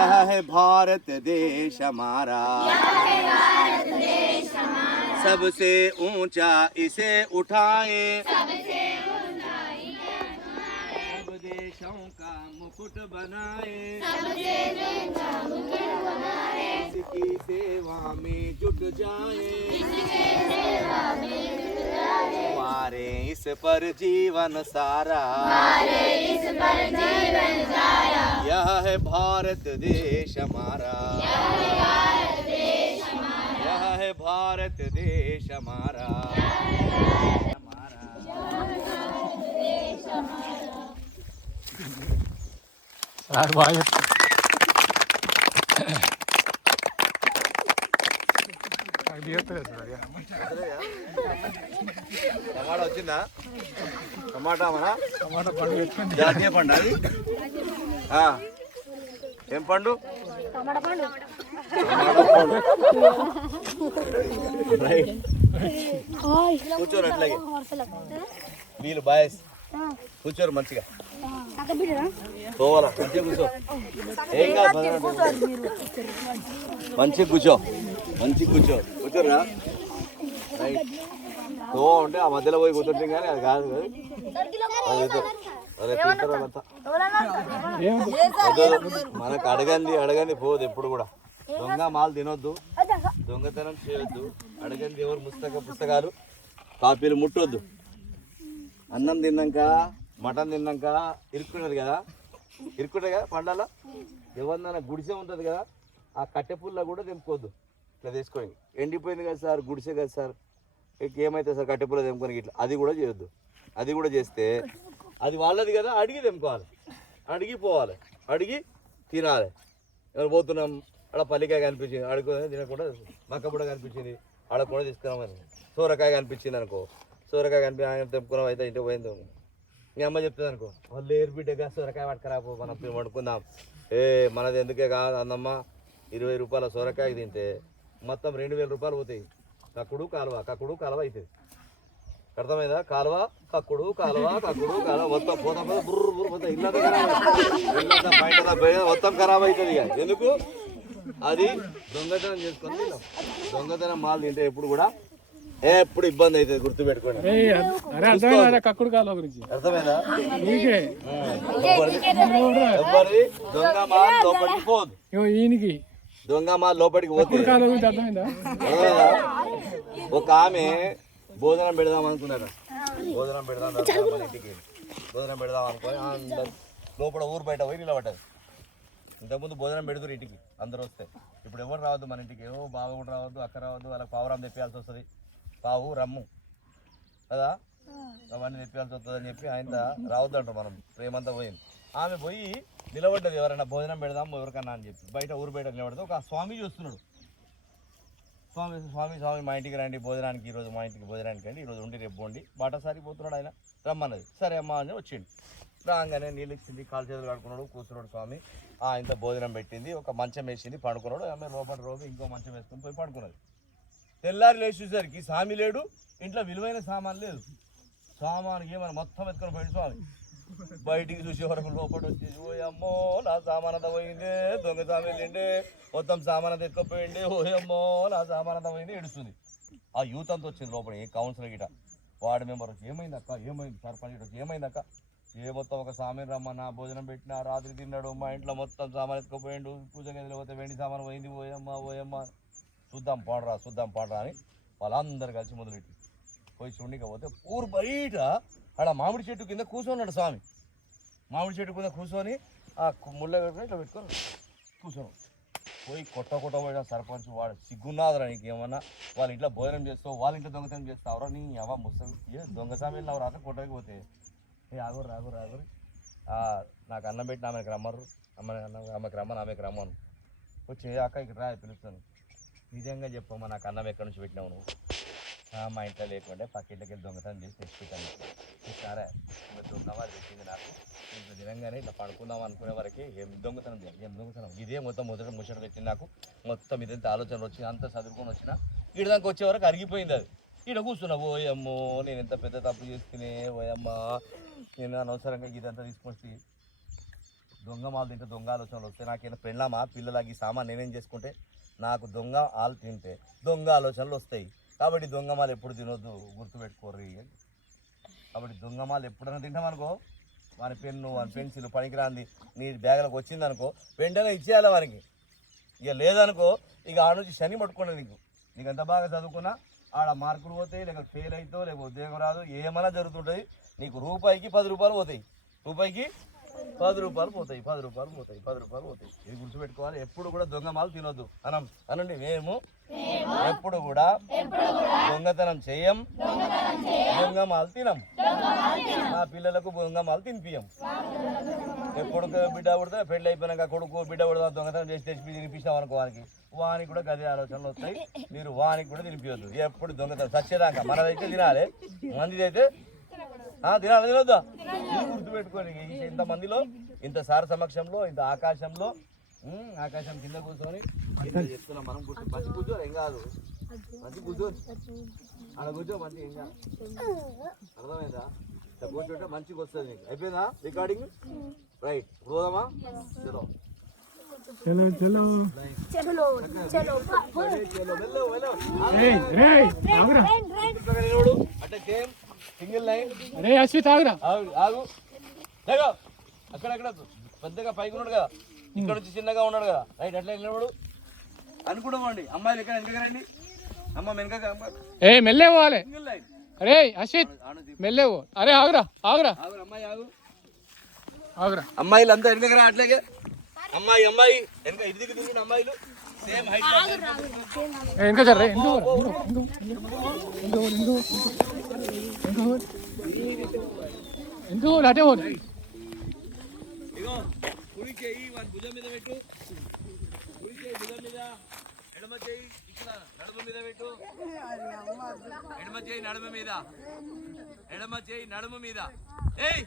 यह है भारत देश हमारा, सबसे ऊंचा इसे उठाए, सब देशों का मुकुट बनाए, इसकी सेवा में जुट जाए, हमारे इस पर जीवन सारा, यह है भारत देश हमारा, यह है भारत देश हमारा, సార్ బాగా టమాటా వచ్చిందా? టమాటా మన టమాటా పండు పెట్టుకుంది. జాతీయ పండు అది. ఏం పండు? టమాటా పండు. కూర్చోరు అట్లాగే వీళ్ళు బాయస్ కూర్చోరు మంచిగా పోవాలా మంచిగా కూర్చో. ఏం కాదు మంచిగా కూర్చో, మంచిగా కూర్చో. కూర్చోరా రైట్. తో అంటే ఆ మధ్యలో పోయి కూర్చుంటే కానీ అది కాదు. మనకు అడగంది పోదు ఎప్పుడు కూడా. దొంగ మాలు తినొద్దు, దొంగతనం చేయొద్దు, అడగంది ఎవరు పుస్తకాలు కాపీలు ముట్టొద్దు. అన్నం తిన్నాక మటన్ తిన్నాక ఇరుక్కున్నది కదా పండాల ఎవరినైనా గుడిసె ఉంటుంది కదా, ఆ కట్టె పుల్ల కూడా తెంపుకోవద్దు. ఇట్లా తీసుకోండి. ఎండిపోయింది కదా సార్, గుడిసె కదా సార్, ఏమైతే సార్ కట్టె పుల్ల తెంపుకొని ఇట్లా అది కూడా చేయొద్దు. అది కూడా చేస్తే అది వాళ్ళది కదా, అడిగి తెంపుకోవాలి, అడిగి పోవాలి, అడిగి తినాలి. ఎవరు పోతున్నాం ఆడ పల్లికాయ కనిపించింది అడుగు తినకుండా, మక్కబుడ కనిపించింది ఆడ కూడా తీసుకురామని, సోరకాయ కనిపించింది అనుకో, సోరకాయ ఆయన తెంపుకున్నాం అయితే ఇంటికి పోయింది. మీ అమ్మ చెప్తుంది అనుకో, వాళ్ళు ఏరు బిడ్డగా సొరకాయ పట్టుకురాపో మనం వండుకుందాం. మనది ఎందుకే కాదు అందమ్మ, 20 రూపాయల సొరకాయ తింటే మొత్తం 2000 రూపాయలు పోతాయి. కక్కుడు కాలువ అవుతుంది. అర్థమైందా? కాలువ కక్కుడు కాలువ మొత్తం పోతా బుర్రు పోతా ఇల్లంతా బయట మొత్తం ఖరాబ్ అవుతుంది. ఇక ఎందుకు అది దొంగతనం చేసుకొని తిన్నాం. దొంగతనం మాలు తింటే ఎప్పుడు కూడా ఎప్పుడు ఇబ్బంది అవుతుంది, గుర్తుపెట్టుకోండి. అర్థమైందా? దొంగ మాల్ లోపలికి పోదు, దొంగ మాల్ లోపలికి పోతుంది. ఒక ఆమె భోజనం పెడదాం అనుకున్నాడు, భోజనం పెడదాం మన ఇంటికి భోజనం పెడదాం అనుకొని అందరు లోపల ఊరు బయట పోయి నిలబడ్డది. ఇంతకుముందు భోజనం పెడుతురు ఇంటికి అందరూ వస్తే. ఇప్పుడు ఎవరు రావద్దు మన ఇంటికి, బావ కూడా రావద్దు, అక్క రావద్దు, వాళ్ళకి పావురాం తెప్పియాల్సి వస్తుంది, పావు రమ్ము కదా అవన్నీ తెప్పియాల్సి వస్తుంది అని చెప్పి ఆయన రావద్దు అంటాం మనం. ప్రేమంతా పోయింది. ఆమె పోయి నిలబడ్డది, ఎవరైనా భోజనం పెడదాం ఎవరికన్నా అని చెప్పి బయట ఊరు బయట నిలబడితే ఒక స్వామి చూస్తున్నాడు. స్వామి మా ఇంటికి రండి భోజనానికి, ఈరోజు మా ఇంటికి భోజనానికి రండి, ఈరోజు ఉండి రేపు పోండి. బాటసారి పోతున్నాడు ఆయన, రమ్మన్నది. సరే అమ్మ అని వచ్చిండు. రాగానే నీళ్ళు ఇచ్చింది, కాలు చేతులు కడుకున్నాడు, కూర్చున్నాడు స్వామి. ఆయనతో భోజనం పెట్టింది, ఒక మంచం వేసింది, పండుకున్నాడు. ఆమె లోపల రోజు ఇంకో మంచం వేసుకుని పోయి పడుకున్నది. తెల్లారి లేచేసరికి స్వామి లేడు, ఇంట్లో విలువైన సామాన్ లేదు. సామాన్కి ఏమైనా మొత్తం ఎత్తుకొని పోయింది స్వామి. బయటికి చూసే వరకు లోపల వచ్చేసి, ఓ అమ్మో నా సామాన్ అంతా పోయింది, దొంగ స్వామి వెళ్ళిండే, మొత్తం సామాన్ అంతా ఎత్తుకపోయింది, ఓ అమ్మో నా సామాన్ అంతా పోయింది ఏడుస్తుంది. ఆ యూత్ అంతా వచ్చింది లోపల, ఏ కౌన్సిలర్ గిట వార్డు మెంబర్ వచ్చి, ఏమైంది అక్క, ఏమైంది సర్పంచ్ వచ్చి, ఏమైంది అక్క, మొత్తం ఒక సామాన్ రమ్మన్నా, భోజనం పెట్టినా, రాత్రి తిన్నాడు, మా ఇంట్లో మొత్తం సామాన్ ఎత్తుకపోయిండు, పూజ గదిలో పోతే వెండి సామాన్ పోయింది, ఓయమ్మ చూద్దాం పాడరా అని వాళ్ళందరూ కలిసి మొదలెట్టి పోయి చూడక పోతే ఊరు బయట ఆడ మామిడి చెట్టు కింద కూర్చోన్నాడు స్వామి. మామిడి చెట్టు కింద కూర్చొని ఆ ముళ్ళ పెట్టుకొని ఇట్లా పెట్టుకొని కూర్చోను. పోయి కొట్ట పోయిన సర్పంచ్ వాడు, సిగ్గున్నాదురా నీకు ఏమన్నా, వాళ్ళ ఇంట్లో భోజనం చేస్తావు, వాళ్ళ ఇంట్లో దొంగతనం చేస్తావురా, నీ అవ్వ ముసలి దొంగ స్వామి వెళ్ళినావు రాత్రి కొట్టకి పోతే, ఆగురు నాకు అన్నం పెట్టిన ఆమెకు రమ్మరు, ఆమెకు రమ్మను వచ్చి అక్క ఇక్కడ రా పిలుస్తాను. నిజంగా చెప్పమ్మా నాకు అన్నం ఎక్కడి నుంచి పెట్టినావు నువ్వు? మా ఇంట్లో లేకుంటే పక్కింటికి వెళ్ళి దొంగతనం చేసి తెచ్చిపెట్టాను. సరే దొంగవారు పెట్టింది నాకు, ఇంట్లో తినంగానే ఇట్లా పడుకుందాం అనుకునే వరకు ఏం దొంగతనం ఇదే మొత్తం ముచ్చట పెట్టింది నాకు. మొత్తం ఇదంతా ఆలోచనలు వచ్చి అంతా చదువుకొని వచ్చిన ఈడదానికి వచ్చే వరకు అరిగిపోయింది. అది ఈడ కూర్చున్నా, ఓయమ్మో నేను ఎంత పెద్ద తప్పు చేసుకునే, ఓయమ్మ నేను అనవసరంగా ఇదంతా తీసుకొచ్చి దొంగ మాలు తింటే దొంగ ఆలోచనలు వస్తాయి. నాకేమైనా పెళ్ళామా పిల్లలకి సామాన్ నేనేం చేసుకుంటే నాకు దొంగ ఆలు తింటే దొంగ ఆలోచనలు వస్తాయి. కాబట్టి దొంగ మాలు ఎప్పుడు తినొద్దు, గుర్తుపెట్టుకోర్రి. కాబట్టి దొంగ మాలు ఎప్పుడైనా తింటామనుకో వాని పెన్ను వాని పెన్సిల్ పనికిరాంది నీ బ్యాగులకు వచ్చిందనుకో వెంటనే ఇచ్చేయాలి వానికి. ఇక లేదనుకో ఇక ఆ నుంచి శని పట్టుకోండి. నీకు ఎంత బాగా చదువుకున్నా ఆడ మార్కులు పోతాయి, లేక ఫెయిల్ అవుతావు, లేక ఉద్యోగం రాదు, ఏమైనా జరుగుతుంటుంది. నీకు రూపాయికి 10 రూపాయలు పోతాయి, రూపాయికి 10 రూపాయలు పోతాయి, 10 రూపాయలు పోతాయి, 10 రూపాయలు పోతాయి. ఇది గుర్తుపెట్టుకోవాలి. ఎప్పుడు కూడా దొంగ మాలు తినొద్దు. అనండి మేము ఎప్పుడు కూడా దొంగతనం చేయం, దొంగ మాలు తినం, మా పిల్లలకు దొంగ మాలు తినిపియం. ఎప్పుడు బిడ్డ పుడితే పెళ్ళి అయిపోయినాక కొడుకు బిడ్డ పుడతా దొంగతనం చేసి తెచ్చి తినిపిస్తాం అనుకో వానికి కూడా గదే ఆలోచనలు వస్తాయి. మీరు వానికి కూడా తినిపించద్దు. ఎప్పుడు దొంగతనం చచ్చేదాకా మనదైతే తినాలి, మందిదైతే తినాలి, తినొద్దా? ఇది గుర్తుపెట్టుకోండి. ఇంతమందిలో ఇంత సార్ సమక్షంలో ఇంత ఆకాశంలో ఆకాశం కింద కూర్చొని చెప్తున్నాం మనం. మంచి కూర్చో ఏం కాదు, మంచి కూర్చో అలా కూర్చో మంచి ఏం కాదు. అర్థమైందా? కూర్చోంటే మంచిగా వస్తుంది నీకు. అయిపోయిందా రికార్డింగ్? రైట్, పోదామా? చలో చలో చలో చలో చలో అంటే సేమ్ సింగిల్ లైన్. అరే అశ్విత్ ఆగురా, ఆగు అక్కడక్కడ పెద్దగా పైకి ఉన్నాడు కదా, ఇక్కడ నుంచి చిన్నగా ఉన్నాడు కదా. రైట్, అట్లా నిలబడు అనుకుంటామండి. అమ్మాయిలు ఎక్కడ వెనక రండి, అమ్మ వెనక ఏ మెల్లే పోవాలి. Single line. అరే అశ్విత్ మెల్లే పో. అరే ఆగురా ఆగురా ఆగు, అమ్మాయి ఆగు, ఆగురా. అమ్మాయిలు అంతా వెనక రా. అట్లాగే అమ్మాయి అమ్మాయి వెనక ఇటు దిగు తిరుగుడు అమ్మాయిలు సేమ్ హైట్. ఇంకా జర్రే ఎందుకు అటే పోదు. ఇగో కుడి చేయి వాడి భుజం మీద పెట్టు, కుడి చేయి భుజం మీద, ఎడమ చేయి ఇక్కడ నడుము మీద పెట్టు, ఎడమ చేయి నడుము మీద, ఎడమ చేయి నడుము మీద. ఏయ్